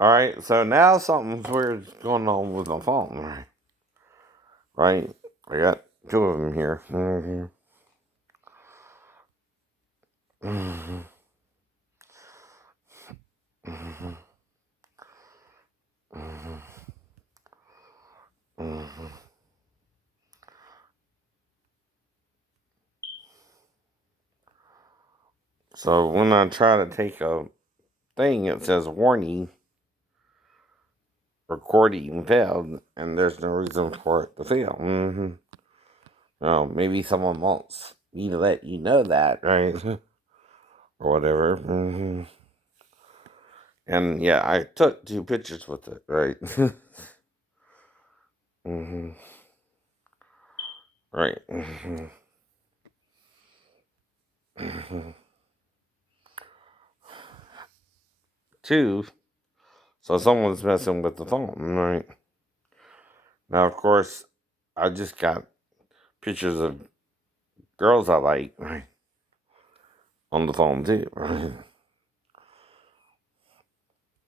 Alright, so now something's weird going on with my phone, right? Right? I got two of them here. So when I try to take a thing, it says warning, recording failed, and there's no reason for it to fail. Well, maybe someone wants me to let you know that, right? Or whatever. And yeah, I took two pictures with it, right? Right. Two, so someone's messing with the phone, right? Now, of course, I just got pictures of girls I like, right, on the phone too, right?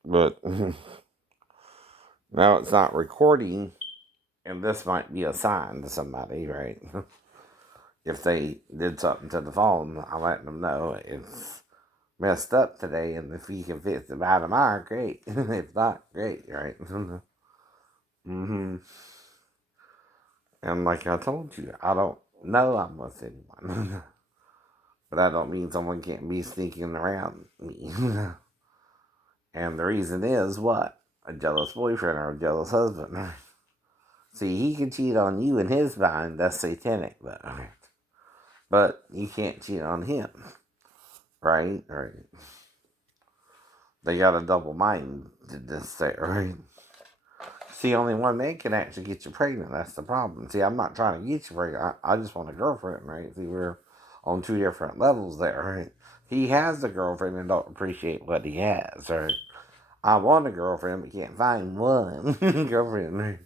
But now it's not recording, and this might be a sign to somebody, right? If they did something to the phone, I let them know it's messed up today, and if you can fix it by tomorrow, great. If not, great, right? And like I told you, I don't know I'm with anyone. But that don't mean someone can't be sneaking around me. And the reason is what? A jealous boyfriend or a jealous husband. See, he can cheat on you in his mind, that's satanic, but you can't cheat on him. Right? Right. They got a double mind to just say, right? See, only one man can actually get you pregnant. That's the problem. See, I'm not trying to get you pregnant. I just want a girlfriend, right? See, we're on two different levels there, right? He has a girlfriend and don't appreciate what he has, right? I want a girlfriend but can't find one girlfriend, right?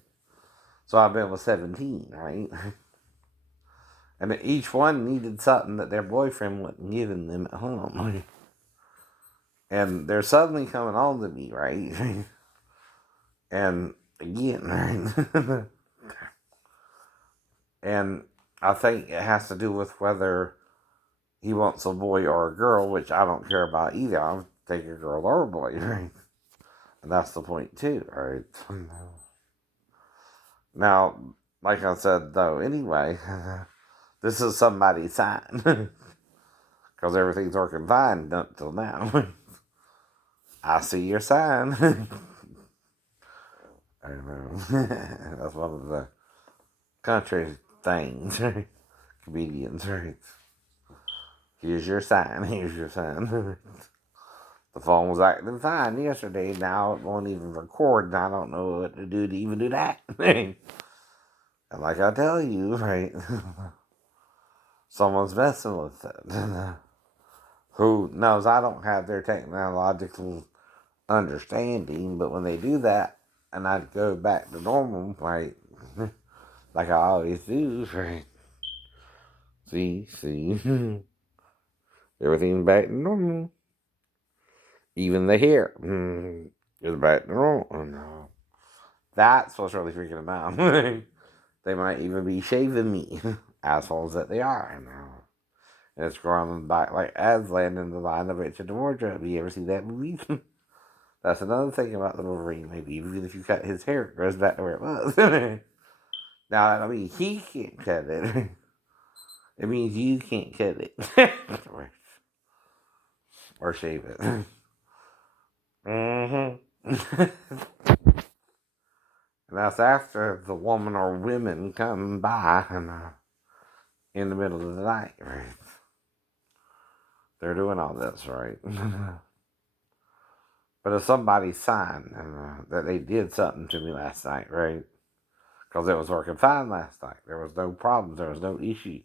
So I've been with 17, right? And each one needed something that their boyfriend wasn't giving them at home, right? And they're suddenly coming on to me, right? And again, right? And I think it has to do with whether he wants a boy or a girl, which I don't care about either. I'll take a girl or a boy, right? And that's the point too, right? Now, like I said though, anyway, this is somebody's sign. Because everything's working fine up till now. I see your sign. I know. That's one of the country things, right? Comedians, right? Here's your sign. Here's your sign. The phone was acting fine yesterday. Now it won't even record, and I don't know what to do to even do that. And like I tell you, right? Someone's messing with it. Who knows? I don't have their technological understanding, but when they do that, and I go back to normal, right? Like I always do, right? See, everything's back to normal. Even the hair is back to normal. Oh, no. That's what's really freaking them out. They might even be shaving me, assholes that they are. I know. And it's growing back like Aslan in the Lion, the Witch, and the Wardrobe. You ever see that movie? That's another thing about the Wolverine. Maybe even if you cut his hair, it grows back to where it was. Now, I mean, he can't cut it. It means you can't cut it or shave it. And that's after the woman or women come by and in the middle of the night, right? They're doing all this, right? But if somebody signed that they did something to me last night, right? Because it was working fine last night. There was no problems. There was no issues.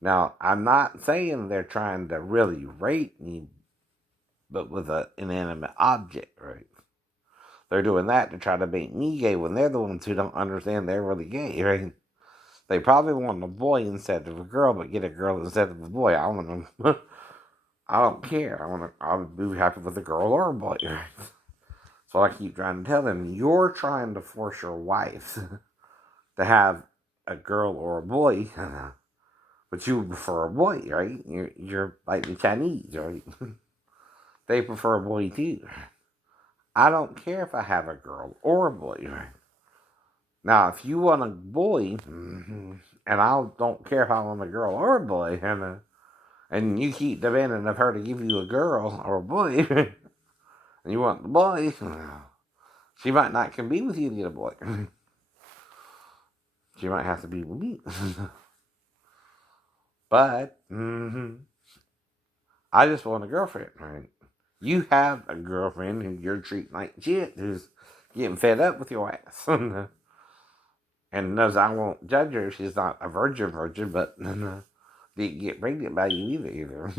Now, I'm not saying they're trying to really rape me, but with an inanimate object, right? They're doing that to try to make me gay when they're the ones who don't understand they're really gay, right? They probably want a boy instead of a girl, but get a girl instead of a boy. I want them. I don't care. I'll be happy with a girl or a boy. That's what I keep trying to tell them. You're trying to force your wife to have a girl or a boy, but you prefer a boy, right? You're like the Chinese, right? They prefer a boy too. I don't care if I have a girl or a boy. Now, if you want a boy, and I don't care if I want a girl or a boy, and you keep demanding of her to give you a girl or a boy, and you want the boy, she might not can be with you to get a boy. She might have to be with me. But I just want a girlfriend, right? You have a girlfriend who you're treating like shit, who's getting fed up with your ass. And knows I won't judge her. She's not a virgin, but didn't get pregnant by you either.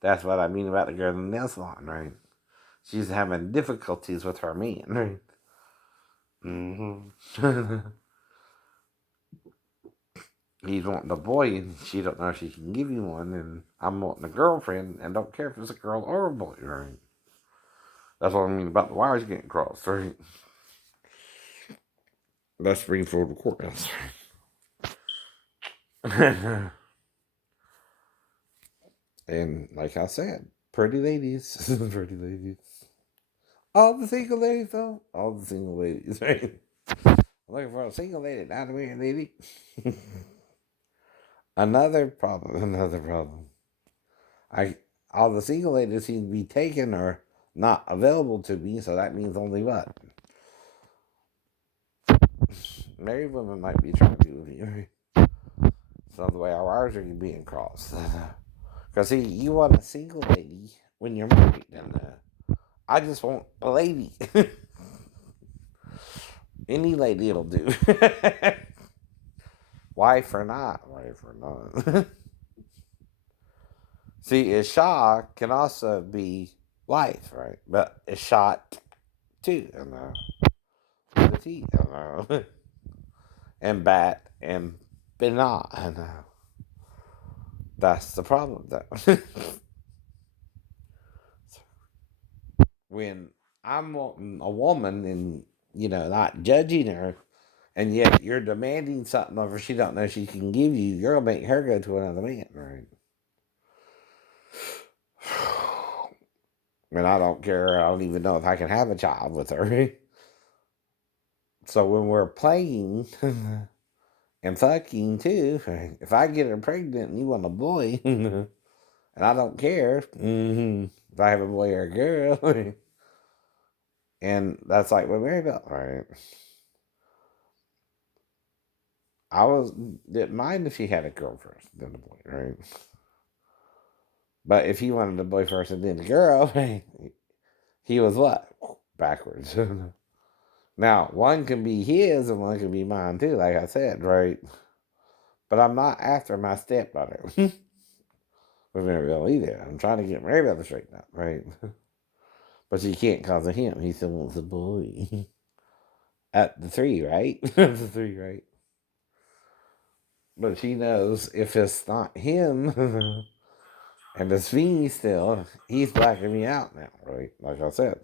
That's what I mean about the girl in the nail salon, right? She's having difficulties with her man, right? He's wanting a boy, and she don't know if she can give you one, and I'm wanting a girlfriend, and don't care if it's a girl or a boy, right? That's what I mean about the wires getting crossed, right? That's bring forward the courthouse. And like I said, pretty ladies, pretty ladies. All the single ladies, though. All the single ladies, right? I'm looking for a single lady, not a married lady. Another problem, another problem. I all the single ladies seem to be taken or not available to me, so that means only what? Married women might be trying to be with me, right? So the way our wires are being crossed. Because see, you want a single lady when you're married, and I just want a lady. Any lady will do. Wife or not, wife or not. See, a shot can also be wife, right? But a shot too, with a T, and bat and binah, that's the problem, though. When I'm wanting a woman and not judging her, and yet you're demanding something of her she don't know she can give you, you're gonna make her go to another man, right? And I don't care. I don't even know if I can have a child with her. So when we're playing and fucking too, if I get her pregnant and you want a boy, and I don't care if I have a boy or a girl, and that's like what Mary Bell, right? Didn't mind if she had a girl first, then a boy, right? But if he wanted a boy first and then a girl, he was what? Backwards. Now, one can be his and one can be mine too, like I said, right? But I'm not after my stepmother with Maribel either. I'm trying to get Maribel to straighten up, right? But she can't cause of him. He still wants a boy. At the three, right? The three, right? But she knows if it's not him and it's me still, he's blacking me out now, right? Like I said,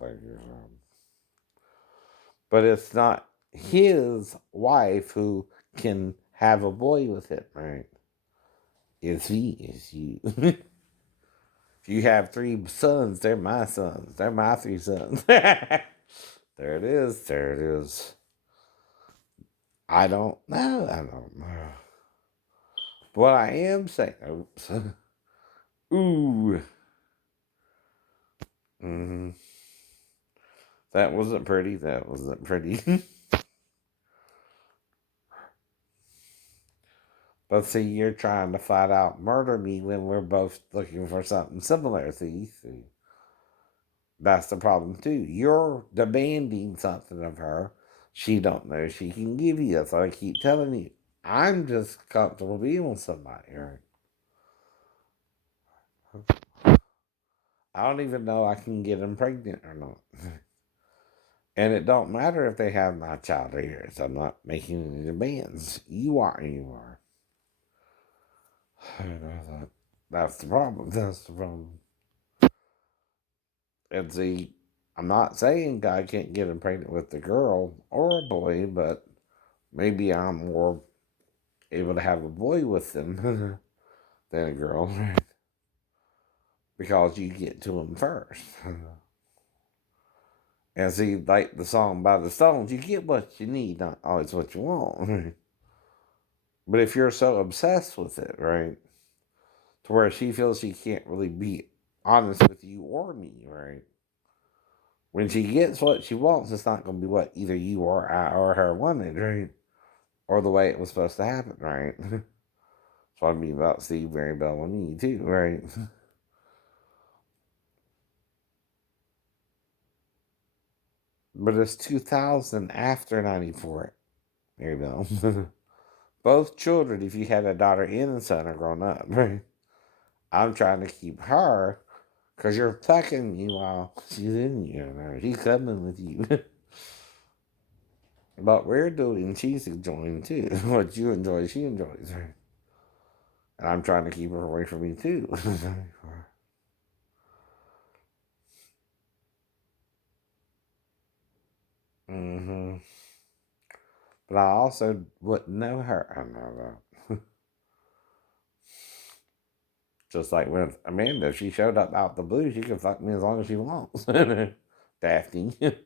but it's not his wife who can have a boy with him, right? It's me, it's you. If you have three sons, they're my sons. They're my three sons. There it is. There it is. I don't know. I don't know. What I am saying, oops. Ooh. Mm, that wasn't pretty. That wasn't pretty. But see, you're trying to flat out murder me when we're both looking for something similar. See. That's the problem too. You're demanding something of her she don't know she can give you. That's what I keep telling you. I'm just comfortable being with somebody, right? I don't even know I can get them pregnant or not. And it don't matter if they have my child or yours. I'm not making any demands. You are and you are. I know that. That's the problem. That's the problem. And see, I'm not saying guy can't get him pregnant with the girl or a boy, but maybe I'm more able to have a boy with them than a girl because you get to them first. And see, like the song by the Stones, you get what you need, not always what you want. But if you're so obsessed with it, right, to where she feels she can't really be honest with you or me, right? When she gets what she wants, it's not going to be what either you or I or her wanted, right? Or the way it was supposed to happen, right? That's what I mean about Steve, Mary Bell, and me, too, right? But it's 2000 after 94, Mary Bell. Both children, if you had a daughter and a son, are grown up, right? I'm trying to keep her because you're fucking me while she's in you. Right? She's coming with you. But we're doing, she's enjoying too. What you enjoy, she enjoys. Right? And I'm trying to keep her away from me too. hmm But I also wouldn't know her. I know that. Just like with Amanda, she showed up out the blue. She can fuck me as long as she wants. Daphne. And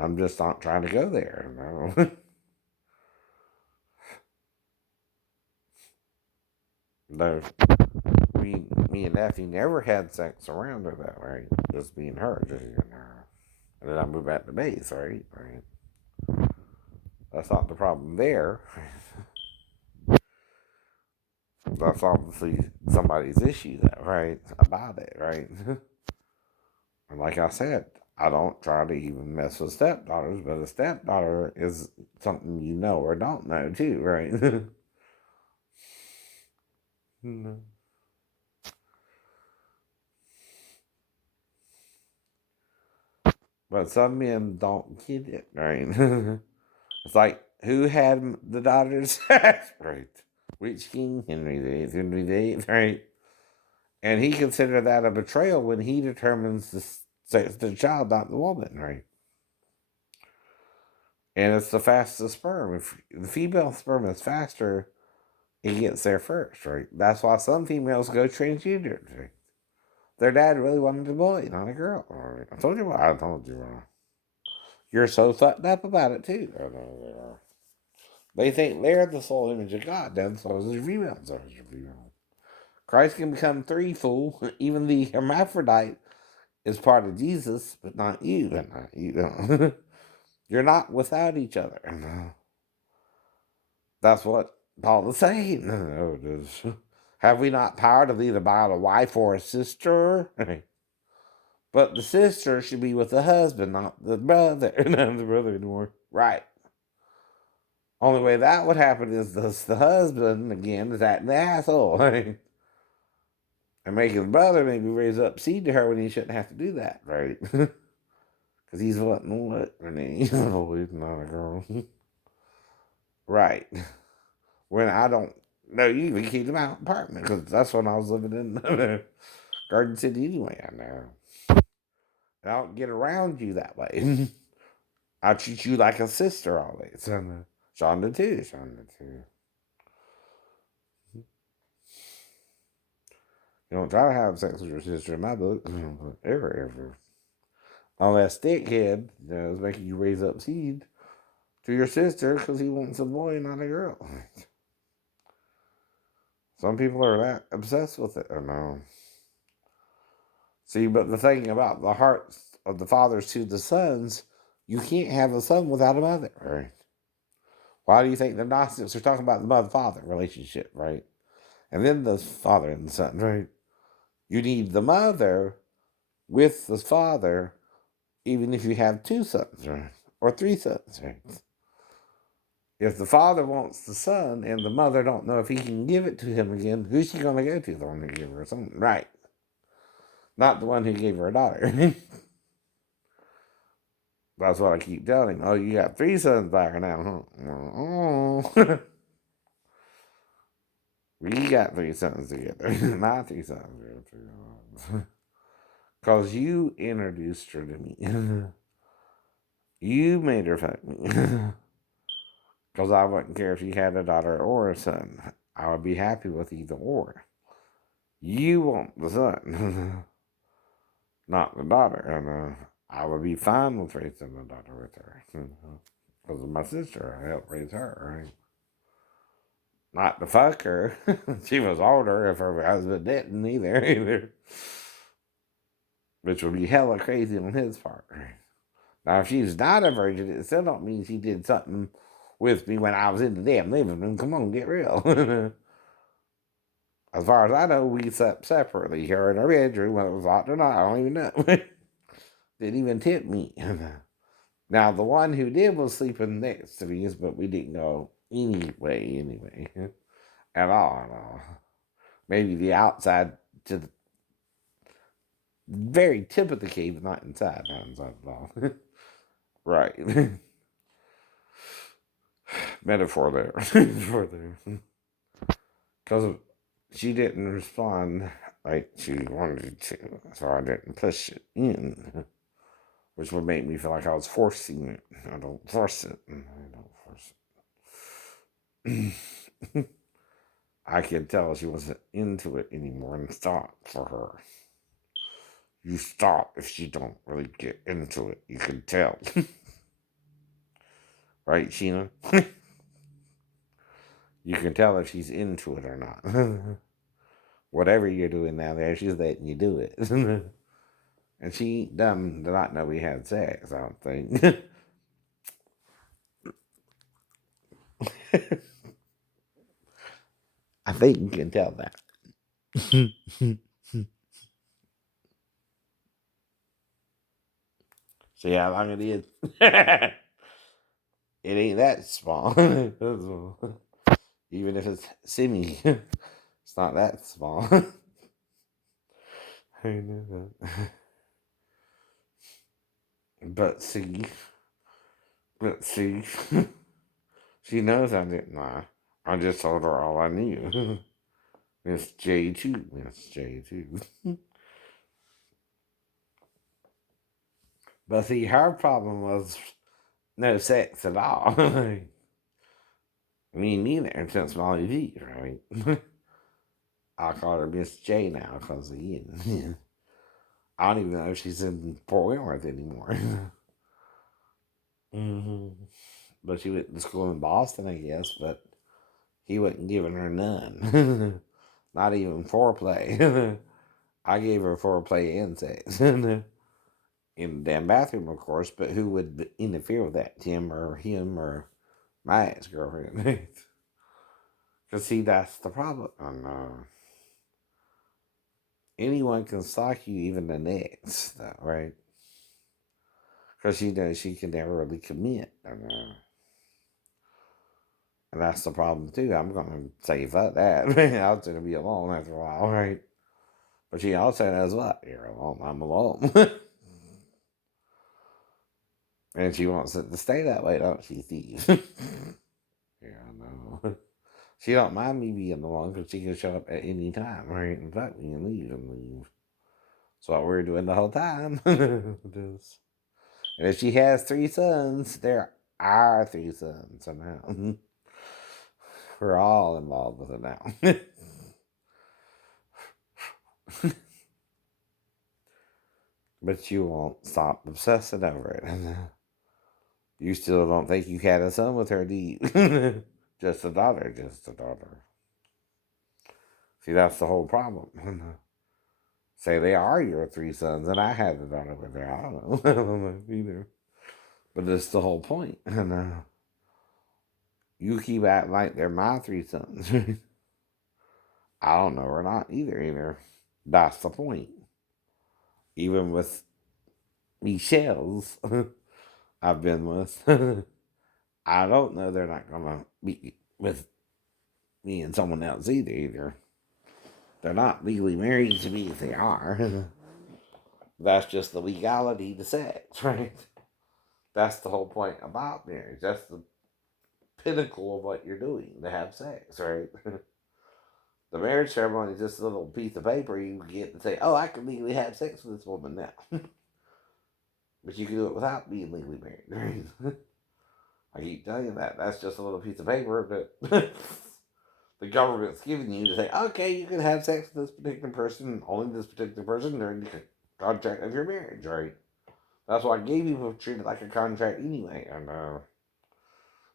I'm just not trying to go there. You know? No, me and Daphne never had sex around her that way. Just me and her, just you and her. And then I moved back to base, right? Right. That's not the problem there. That's obviously somebody's issue, that right about it, right? And like I said, I don't try to even mess with stepdaughters, but a stepdaughter is something you know or don't know too, right? But some men don't get it, right? It's like who had the daughters? Right. Which king? Henry VIII. Henry VIII, right? And he considered that a betrayal when he determines the sex of the child, not the woman, right? And it's the fastest sperm. If the female sperm is faster, it gets there first, right? That's why some females go transgender. Right? Their dad really wanted a boy, not a girl. Right? I told you what I told you. You're so fucked up about it too. I know they are. They think they're the sole image of God. Then so is the female. So is the female. Christ can become three, fool. Even the hermaphrodite is part of Jesus, but not you. And not you. You're not without each other. That's what Paul is saying. No, it is. Have we not power to lead about a wife or a sister? But the sister should be with the husband, not the brother. Not the brother anymore. Right. Only way that would happen is the husband, again, is acting the asshole. And making the brother maybe raise up seed to her when he shouldn't have to do that, right? Because he's what? And he's not a girl. Right. When I don't know you even keep them out apartment because that's when I was living in Garden City anyway. I know. I don't get around you that way. I treat you like a sister always. Shonda too. Shonda too. You don't try to have sex with your sister in my book. Ever. Unless Stickhead is making you raise up seed to your sister because he wants a boy, not a girl. Some people are that obsessed with it. I know. See, but the thing about the hearts of the fathers to the sons, you can't have a son without a mother, right? Why do you think the Gnostics are talking about the mother-father relationship, right? And then the father and the son, right? You need the mother with the father, even if you have two sons, right? Or three sons, right? If the father wants the son and the mother don't know if he can give it to him again, who's she going to go to? The one who gave her a son, right? Not the one who gave her a daughter. That's what I keep telling him. Oh, you got three sons back now, huh? Oh. We got 3 sons together. My 3 sons. We got 3 sons. Because you introduced her to me. You made her fuck me. Because I wouldn't care if you had a daughter or a son. I would be happy with either or. You want the son, not the daughter. And I would be fine with raising a daughter with her. Because of my sister, I helped raise her, right? Not to fuck her. She was older if her husband didn't either. Which would be hella crazy on his part. Now, if she's not a virgin, it still don't mean she did something with me when I was in the damn living room. Come on, get real. As far as I know, we slept separately. Her in her bedroom, whether it was locked or not, I don't even know. Didn't even tip me. Now, the one who did was sleeping next to me, but we didn't go anyway. At all. Maybe the outside to the very tip of the cave, not inside, not inside at all. Right. Metaphor there. Metaphor there. Because she didn't respond like she wanted to, so I didn't push it in, which would make me feel like I was forcing it. I don't force it. I don't force it. I could tell she wasn't into it anymore and stopped for her. You stop if she don't really get into it. You can tell. Right, Sheena? You can tell if she's into it or not. Whatever you're doing down there, she's letting you do it. And she ain't dumb to not know we had sex, I don't think. I think you can tell that. See how long it is? It ain't that small. Even if it's semi, it's not that small. But see, but see, she knows I didn't lie. I just told her all I knew. Miss J2, Miss J2. But see, her problem was no sex at all. Me neither, since Molly V, right? I call her Miss J now because of Ian. I don't even know if she's in Fort Worth anymore. hmm But she went to school in Boston, I guess, but he wasn't giving her none. Not even foreplay. I gave her foreplay and sex. In the damn bathroom, of course, but who would interfere with that? Tim or him or my ex girlfriend? Because, see, that's the problem. And, anyone can stalk you, even the next, though, right? Because she knows she can never really commit. And that's the problem, too. I'm going to say, fuck that. I was going to be alone after a while, right? But she also knows what? You're alone. I'm alone. And she wants it to stay that way, don't she, Steve? Yeah, I know. She don't mind me being alone because she can show up at any time, right? And fuck me and leave and leave. That's what we're doing the whole time. Just, and if she has 3 sons, they're our 3 sons somehow. We're all involved with it now. But you won't stop obsessing over it. You still don't think you had a son with her, do you? Just a daughter, just a daughter. See, that's the whole problem. Say they are your 3 sons, and I had a daughter with her. I don't know. I don't know either. But it's the whole point. And you keep acting like they're my 3 sons. I don't know or not either. That's the point. Even with Michelle's I've been with, I don't know they're not gonna be with me and someone else either. They're not legally married to me if they are. That's just the legality to sex, right? That's the whole point about marriage. That's the pinnacle of what you're doing to have sex, right? The marriage ceremony is just a little piece of paper you get to say, oh, I can legally have sex with this woman now. But you can do it without being legally married. I keep telling you that. That's just a little piece of paper that the government's giving you to say, okay, you can have sex with this particular person, only this particular person during the contract of your marriage, right? That's why gay people treat it like a contract anyway. And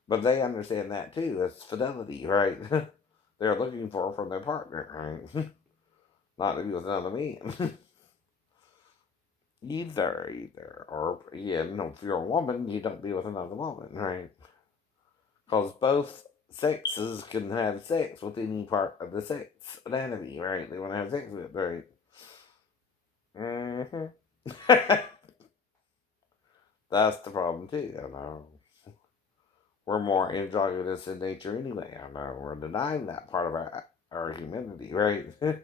but they understand that too. It's fidelity, right? They're looking for from their partner, right? Not to be with another man. either. Or, yeah, no, if you're a woman, you don't be with another woman, right? Because both sexes can have sex with any part of the sex anatomy, right? They want to have sex with it, right? Mm-hmm. That's the problem, too, I know. We're more androgynous in nature anyway, I know. We're denying that part of our humanity, right? The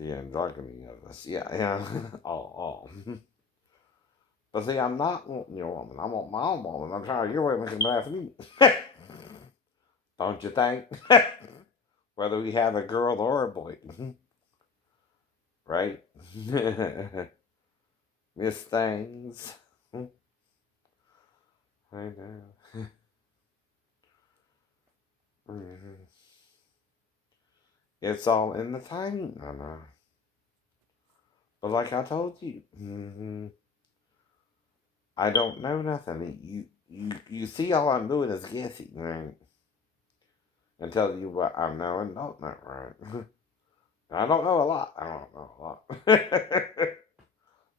androgyny of us, yeah. all. But see, I'm not wanting your woman. I want my own woman. I'm trying your woman can laugh at me. Don't you think? Whether we have a girl or a boy. Right? Miss things. I know. It's all in the timing, I know. But like I told you, I don't know nothing. You see all I'm doing is guessing, right? And telling you what I know and don't know, right? I don't know a lot. I don't know a lot.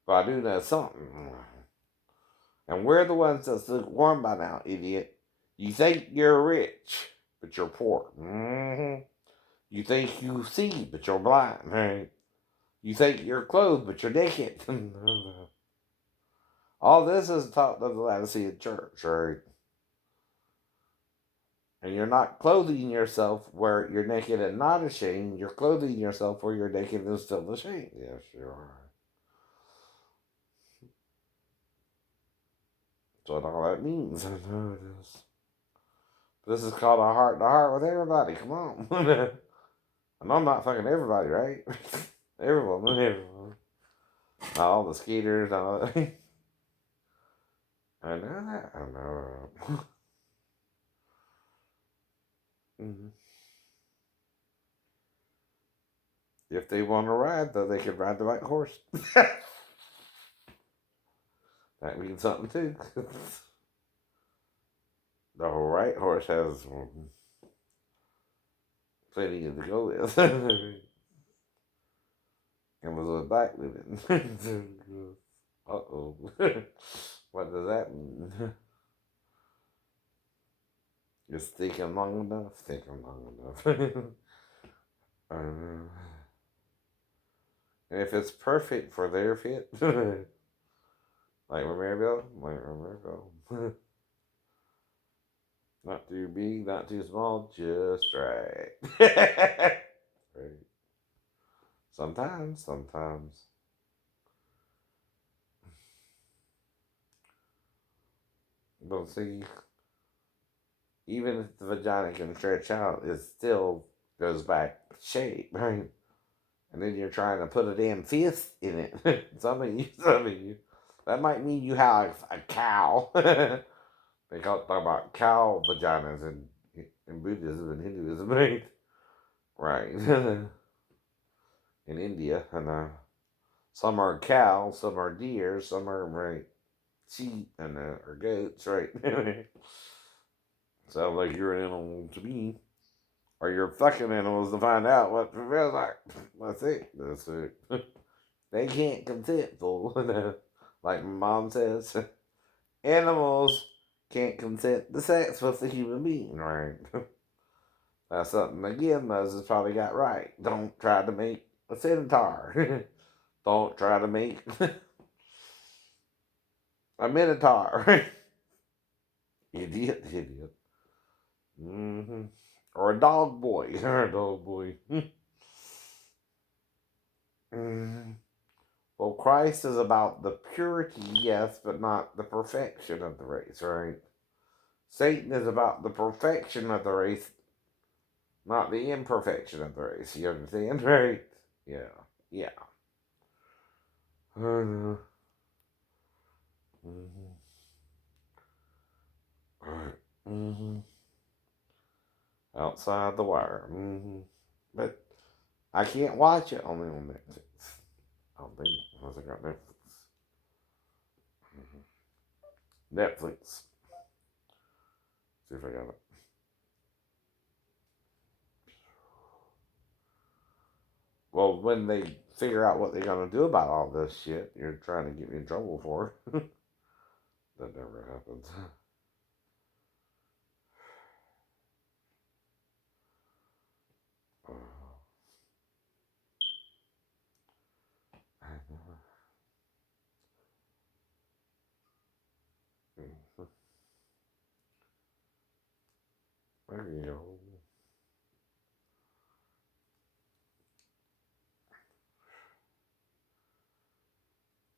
But I do know something. And we're the ones that's lukewarm by now, idiot. You think you're rich, but you're poor. You think you see, but you're blind. Right? You think you're clothed, but you're naked. All this is taught to the Laodicean church, right? And you're not clothing yourself where you're naked and not ashamed. You're clothing yourself where you're naked and still ashamed. Yes, you are. That's what all that means. I know it is. This is called a heart to heart with everybody. Come on. And I'm not fucking everybody, right? Everyone. All the skaters, all that. I know that. I know. If they want to ride, though, they can ride the right horse. That means something, too. The right horse has plenty to go with. And was a black women. Uh-oh. What does that mean? It's thinking long enough. Thinking long enough. And if it's perfect for their fit, like Maribel, not too big, not too small, just right. Right. Sometimes. But see, even if the vagina can stretch out, it still goes back shape, right? And then you're trying to put a damn fist in it. some of you. That might mean you have a cow. They talk about cow vaginas in Buddhism and Hinduism, right? Right. In India, and some are cow, some are deer, some are right sheep, and or goats, right? Sounds like you're an animal to me. Or you're fucking animals to find out what it feels like. That's it. They can't consent, fool. Like my mom says, animals can't consent to sex with a human being, right? That's something, again, Moses probably got right. Don't try to make a centaur. Don't try to make a minotaur. Idiot. Mm-hmm. Or a dog boy. Or a dog boy. Mm-hmm. Well, Christ is about the purity, yes, but not the perfection of the race, right? Satan is about the perfection of the race, Not the imperfection of the race. You understand, right? Yeah. Yeah. Mm-hmm. Mm-hmm. Outside the wire. Mm-hmm. But I can't watch it only on Netflix. I don't think unless I got Netflix. Netflix. See if I got it. Well, when they figure out what they're gonna do about all this shit, you're trying to get me in trouble for it. That never happens. Uh, there you go.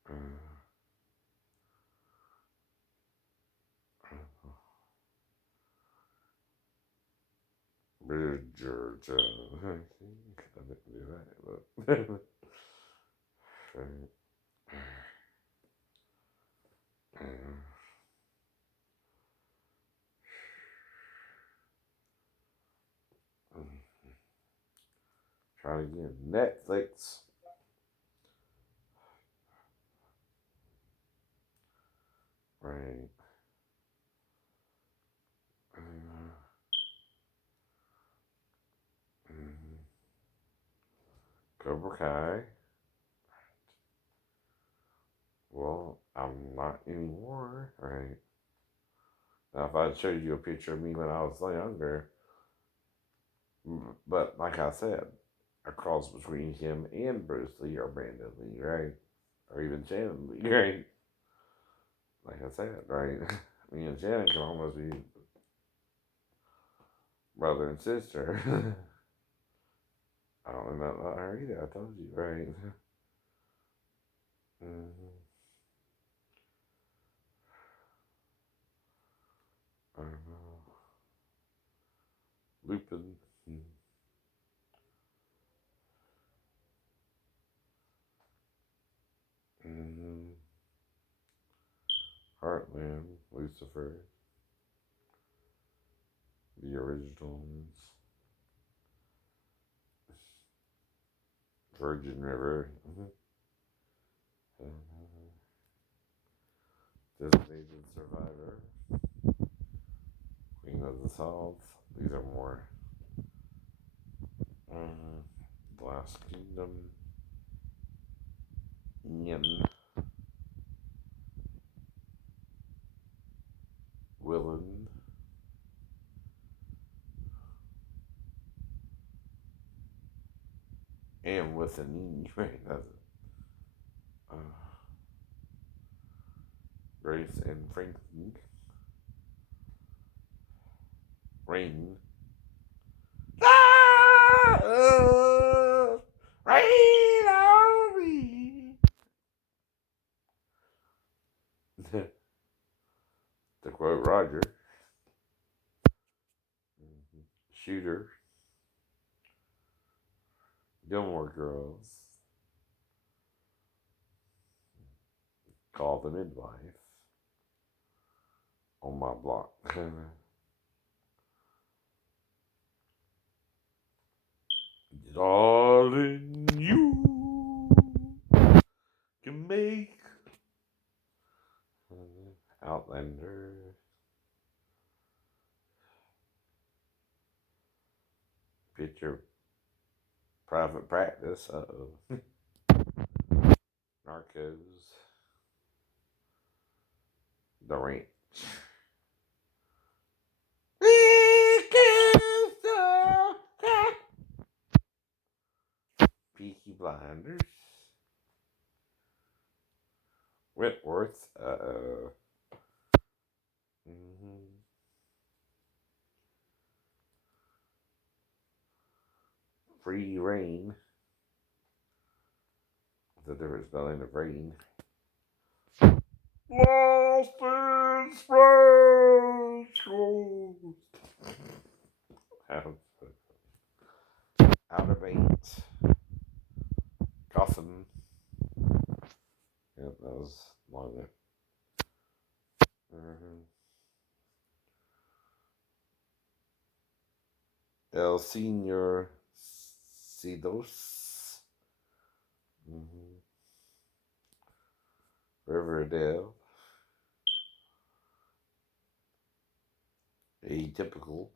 Uh, Bridgerton. I didn't do that, but try to get Netflix. Right. Cobra Kai. Well, I'm not anymore. Right. Now, if I showed you a picture of me when I was younger, but like I said, a cross between him and Bruce Lee or Brandon Lee, right? Or even Shannon Lee, right? Like I said, right? Me and Shannon can almost be brother and sister. I don't know about her either. I told you, right? Mm-hmm. Lupin. Mm-hmm. Heartland, Lucifer, the originals, Virgin River, Designated Survivor, Queen of the South. These are more. Last Kingdom, Yin, Willen, and with an E, right? That's it. Uh, Grace and Franklin, Rain. Ah, rain on me. To quote Roger, Shooter, Gilmore Girls, Call the Midwife, On My Block. Darling, you can make Outlander, Picture Private Practice, Narcos, The Ranch, Peaky Blinders, Wentworth, mm-hmm. Free Reign, the different spelling of rain. Lost in space. Outer Banks, Gotham. Yep, that was long there. El Senor Cidos. Riverdale. Atypical.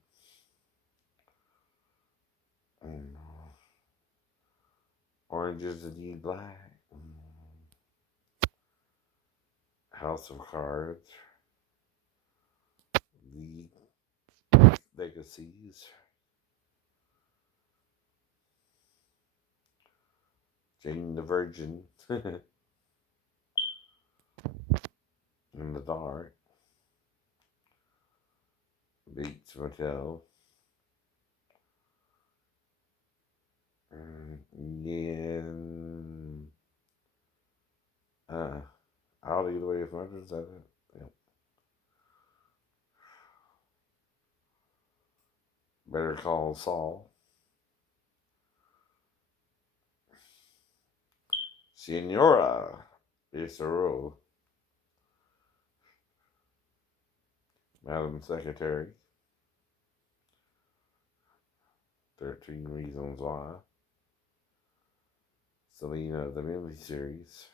Orange is the New Black. House of Cards. The Legacies. Jane the Virgin. In the Dark. Bates Motel. Yeah. Out of the way of murders. Yep. Better Call Saul. Senora Isaro. Madam Secretary. 13 Reasons Why. Selena, the miniseries.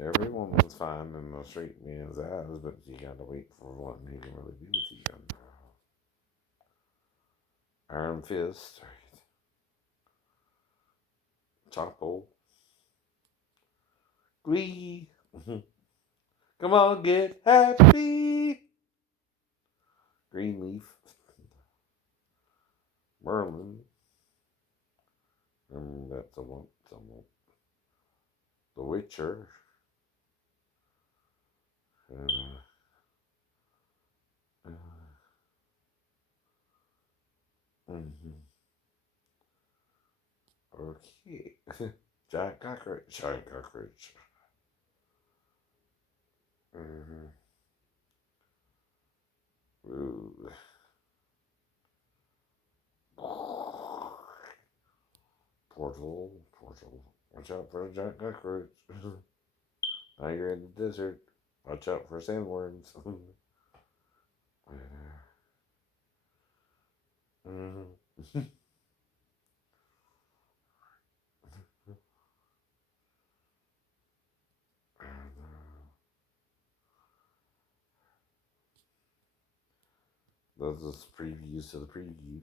Every woman's finding a straight man's eyes, but you gotta wait for one who can really be with you. Iron Fist. Chapo. Glee. Come on, get happy. Greenleaf. Merlin. That's a one. The Witcher. Okay. Jack Cockroach. Ooh. Portal. Watch out for a giant cockroach. Now you're in the desert. Watch out for sandworms. Those are previews to the preview.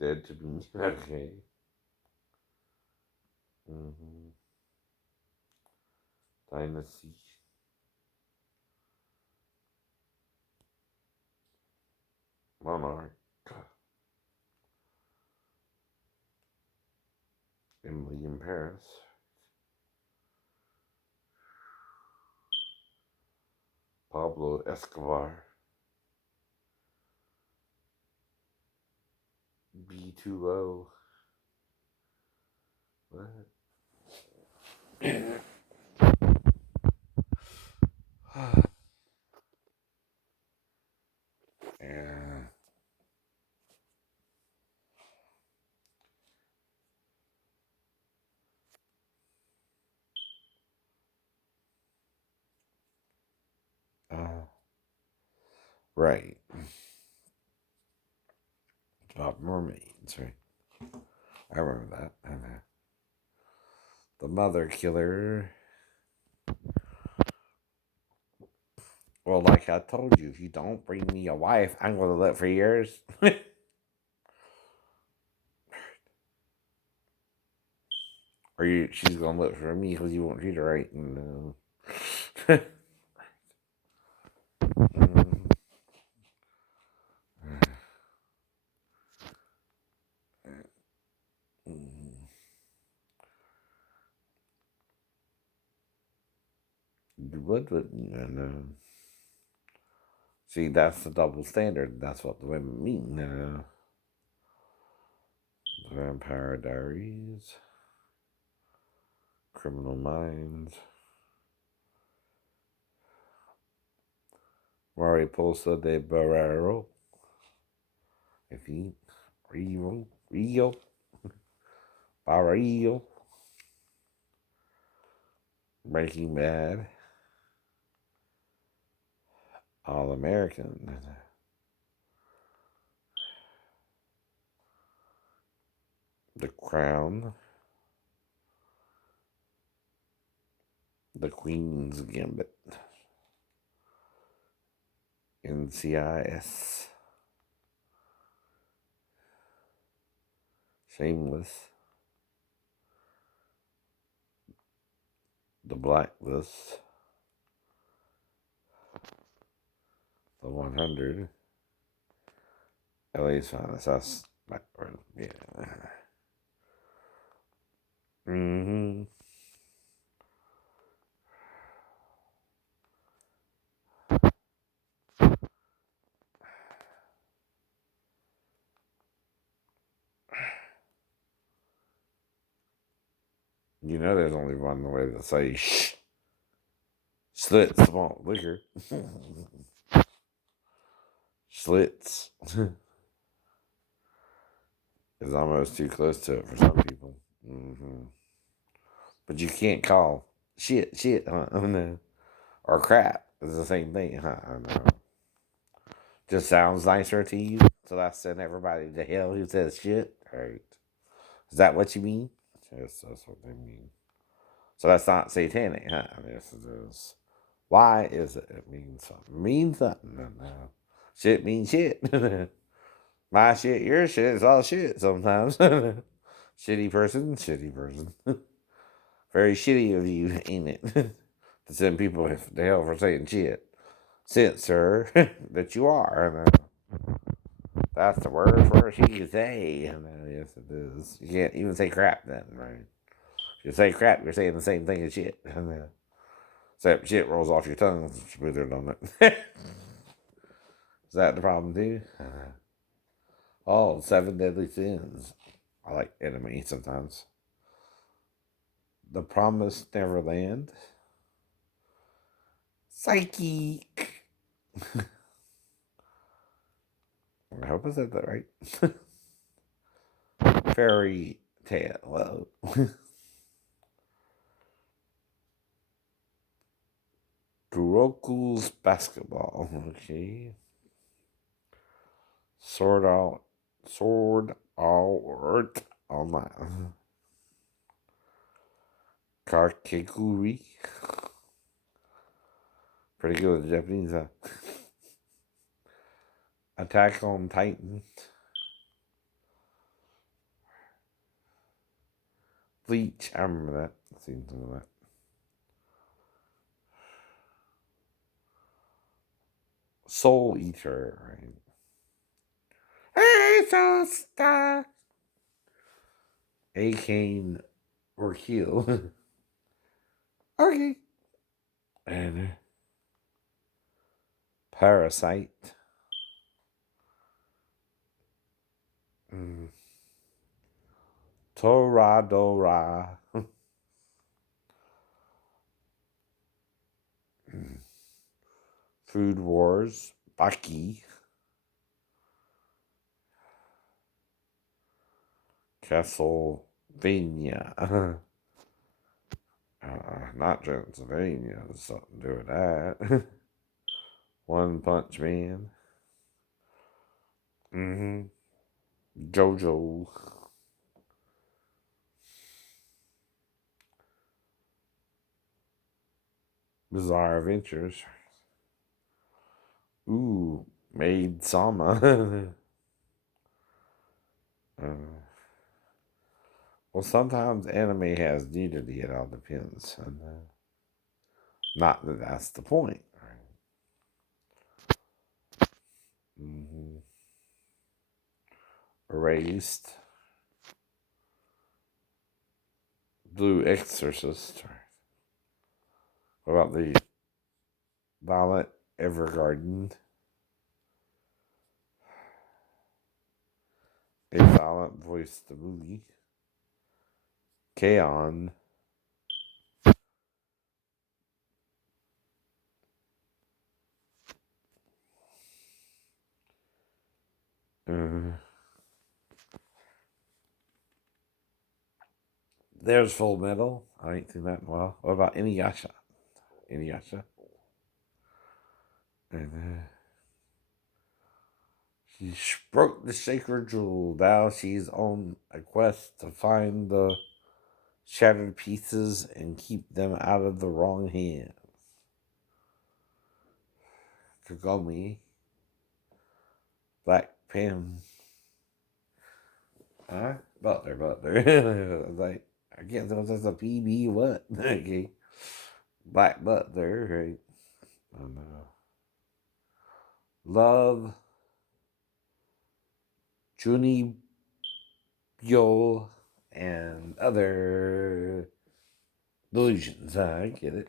Dead to me. Okay. Dynasty. Monarch. Emily in Paris. Pablo Escobar. B2O. What? Yeah. Right. About mermaids, right? I remember that. The Mother Killer. Well, like I told you, if you don't bring me a wife, I'm going to live for years. She's going to live for me because you won't treat her right. And, you would, and see, that's the double standard. That's what the women mean. Vampire Diaries, Criminal Minds, Mariposa de Barrero, Rio, Barrio, Breaking Bad, All American, The Crown, The Queen's Gambit, NCIS, Shameless, The Blacklist, The 100, LA's Finest. That's yeah. Mm-hmm. You know there's only one way to say Schlitz malt liquor. Schlitz is almost too close to it for some people. Mm-hmm. But you can't call shit, huh? Oh, no. Or crap. It's the same thing, huh? I know. Just sounds nicer to you. So that's send everybody to hell who says shit. Right. Is that what you mean? Yes, that's what they mean. So that's not satanic, huh? Yes, it is. Why is it? It means something. It means something. No. Shit means shit. My shit, your shit is all shit sometimes. Shitty person. Very shitty of you, ain't it? To send people to hell for saying shit. Since, sir, that you are. That's the word for she say. Yes, it is. You can't even say crap then, right? If you say crap, you're saying the same thing as shit. Except shit rolls off your tongue smoother, don't it? Is that the problem too? Oh, seven deadly sins. I like enemy sometimes. The Promised Neverland. Psyche. I hope I said that right. Fairy tale. Whoa. Kuroku's basketball. Okay. Sword Art Online. Kakegurui. Pretty good with the Japanese. Attack on Titan. Bleach. I remember that. I've seen some of that. Soul Eater. Right? Hey, so star. Akane or Heal. Okay. And Parasite. Mm. Toradora. Food Wars. Baki. Castlevania. Not Transylvania. There's something to do with that. One Punch Man. Mm-hmm. JoJo. Bizarre Adventures. Ooh, Maid Sama. Well, sometimes anime has nudity. It all depends. Not that that's the point. Mm-hmm. Erased. Blue Exorcist. What about the Violet Evergarden? A Silent Voice, the movie. K-On! There's Full Metal. I ain't seen that in a while. What about Inuyasha? Inuyasha. And she broke the sacred jewel. Now she's on a quest to find the shattered pieces and keep them out of the wrong hands. Kagome. Black Pam. Huh? Butler. Like, I can't tell if that's a PB what. Okay. Black Butler, right? I don't know. Love. Junie Yo and other delusions. I get it.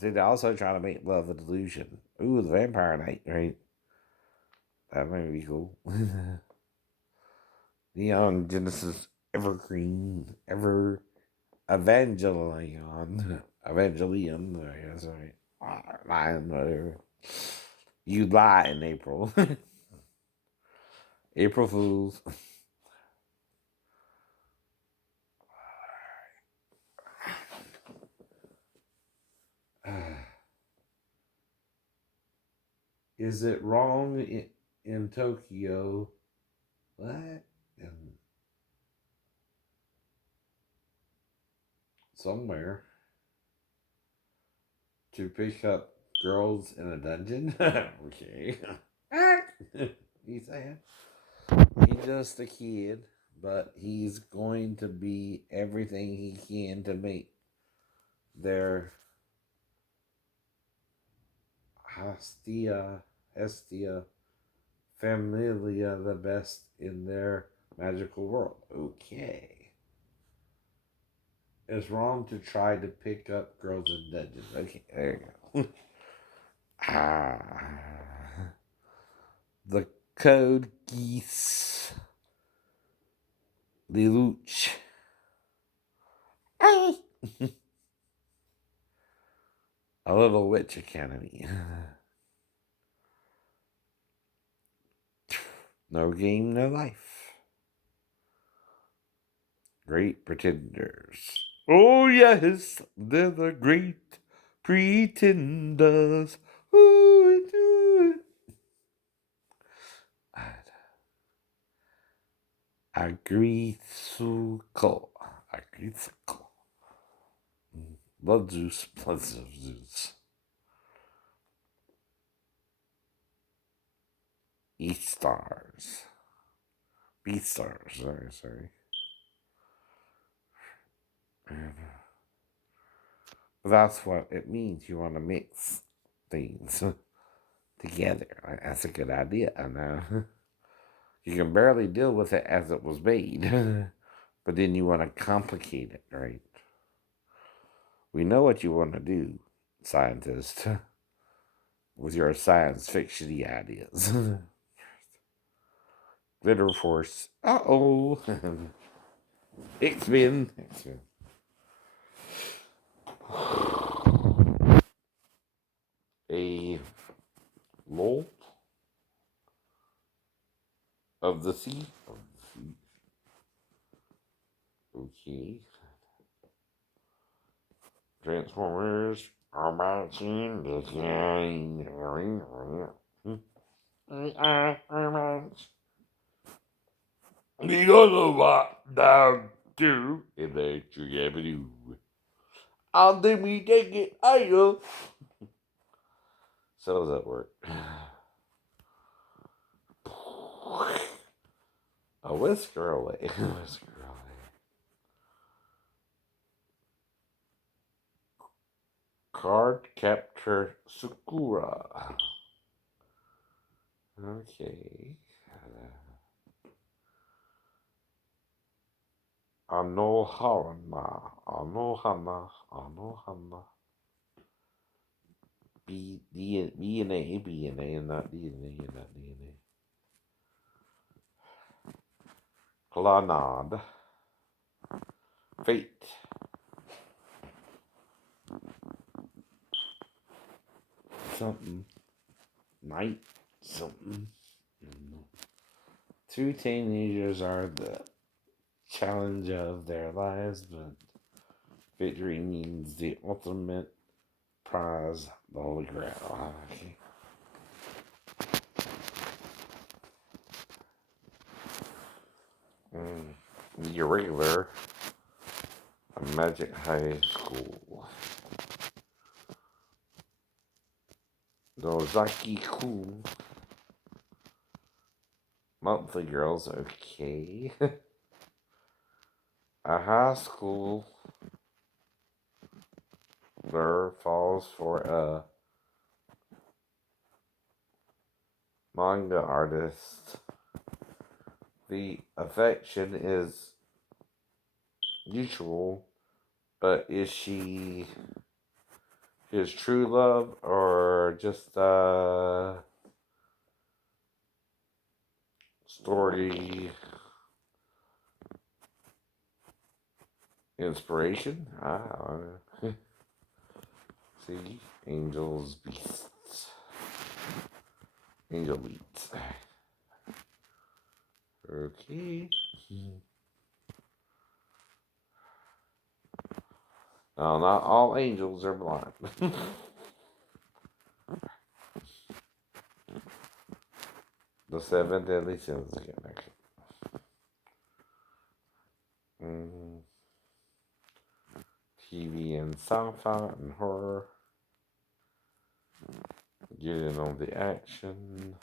See, they're also trying to make love a delusion. Ooh, the Vampire Knight, right? That might be cool. Neon Genesis Evergreen, Evangelion. Evangelion, I guess, right? Lying, whatever. You lie in April. April Fools. Is it wrong in Tokyo? What? In somewhere to pick up girls in a dungeon? Okay. He's saying he's just a kid, but he's going to be everything he can to make their Hestia Familia the best in their magical world. Okay. It's wrong to try to pick up girls in dungeons. Okay, there you go. The Code Geass. Lelouch. A Little Witch Academy. No game, no life. Great Pretenders. Oh, yes, they're the great pretenders. Ooh, ooh. Agritsuko. Blood Zeus. Beastars. Sorry. That's what it means. You want to mix things together. That's a good idea. I know. You can barely deal with it as it was made, but then you want to complicate it, right? We know what you want to do, scientist, with your science fiction ideas. Glitter Force. Uh-oh. X-Men. A Molt of the Sea. Okay. Transformers are marching the game. Because of what down to Electric Avenue. And then we take it higher. So does that work? A whisker away. Card Capture Sakura. Okay. Anohana. B and A, and not DNA. Planad. Fate. Something. Night. Something. Two teenagers are the challenge of their lives, but victory means the ultimate prize, the Holy Grail. Okay. The Irregular, a Magic High School. Nozaki Cool. Monthly Girls, okay. A high school there falls for a manga artist. The affection is mutual, but is she his true love or just a story inspiration? I don't know. See, angels, beasts, angel beats. Okay. No, not all angels are blind. The seven deadly sins again. Okay. TV and sci-fi and horror. Get in on the action.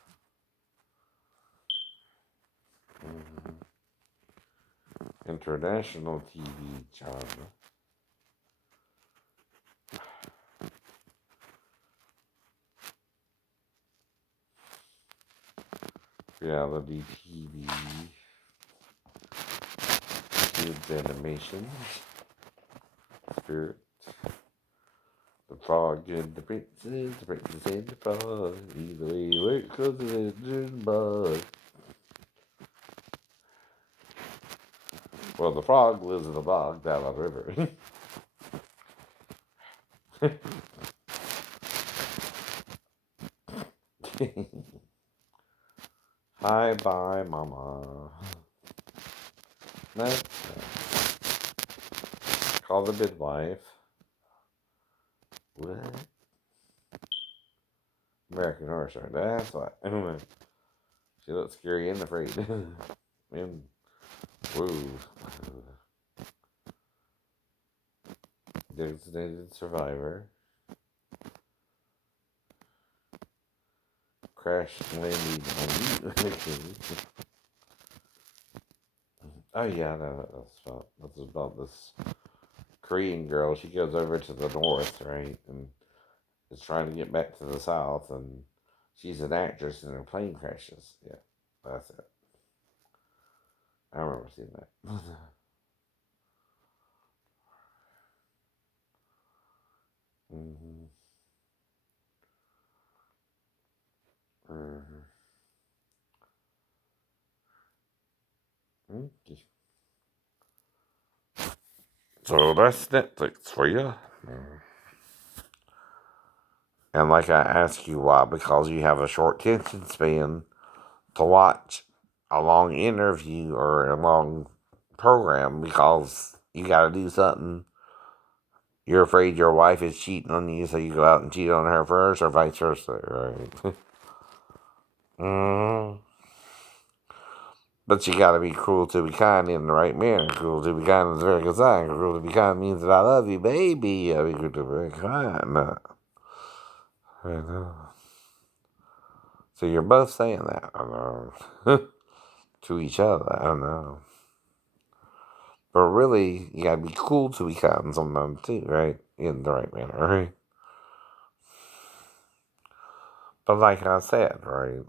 International TV genre. Reality TV. Kids animations. Spirit. The Frog and the Princess and the Frog. Either way you work, cause it's engine bug. Well, the frog lives in a bog down a river. Hi, bye, mama. That's Call the midwife. What? American Horror Story. That's what. She looks scary and afraid. And whoa. Designated survivor. Crash landing on you. Oh yeah, no, that's about this Korean girl. She goes over to the north, right, and is trying to get back to the south, and she's an actress, and her plane crashes. Yeah, that's it. I remember seeing that. Mm-hmm. Mm-hmm. Okay. So that's Netflix for you. And like I ask you why, because you have a short attention span to watch a long interview or a long program because you got to do something. You're afraid your wife is cheating on you, so you go out and cheat on her first, or vice versa, right? mm. But you gotta be cruel to be kind in the right manner. Cruel to be kind is a very good sign. Cruel to be kind means that I love you, baby. I be cruel to be kind. I know. So you're both saying that, I know. To each other, I know. But really, you gotta be cool to be kind sometimes too, right? In the right manner, right? But like I said, right?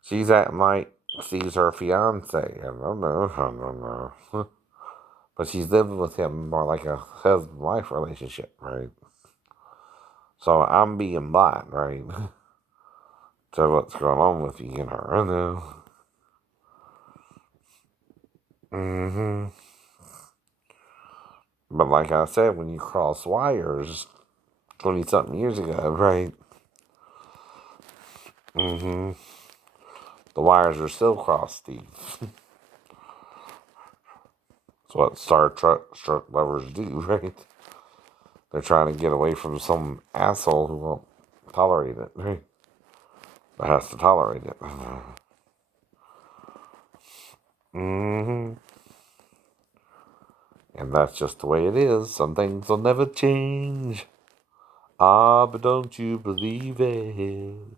She's acting like she's her fiance. I don't know. But she's living with him more like a husband-wife relationship, right? So I'm being blind, right? To what's going on with you and her. I know. Mm-hmm. But like I said, when you cross wires 20 something years ago, right? Mm-hmm. The wires are still crossed, Steve. That's what Star Trek lovers do, right? They're trying to get away from some asshole who won't tolerate it, right? But has to tolerate it. Mm-hmm. And that's just the way it is. Some things will never change. Ah, but don't you believe it?